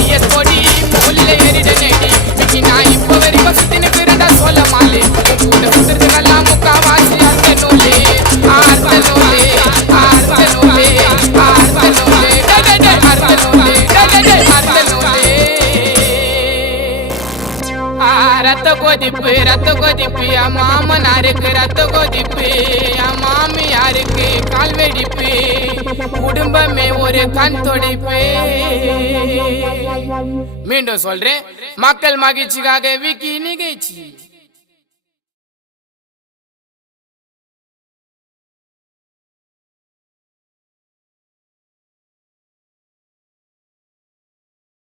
DS கொடி முல்ல ஏறிட நேடி மிக்கி நான் இப்போ வரைக்கும் சுத்தினுக்கு இருந்தா சொல்ல மாலே கூட சுத்துறதுக்கெல்லாம் முக்காவாசி அர்த்த நூலே ஆர்த்த நூலே ஆர்த்த நூலே ஆர்த்த நூலே அர்த்த நூலே அர்த்த நூலே ரத்த கொதிப்பு என் மாமனாருக்கு ரத்த கொதிப்பு என் மாமியாருக்கு கால் வெடிப்பு குடும்பமே ஒரு கண் தொடைப்பு. மீண்டும் சொல்றேன், மக்கள் மகிழ்ச்சிக்காக விக்கி நிகழ்ச்சி.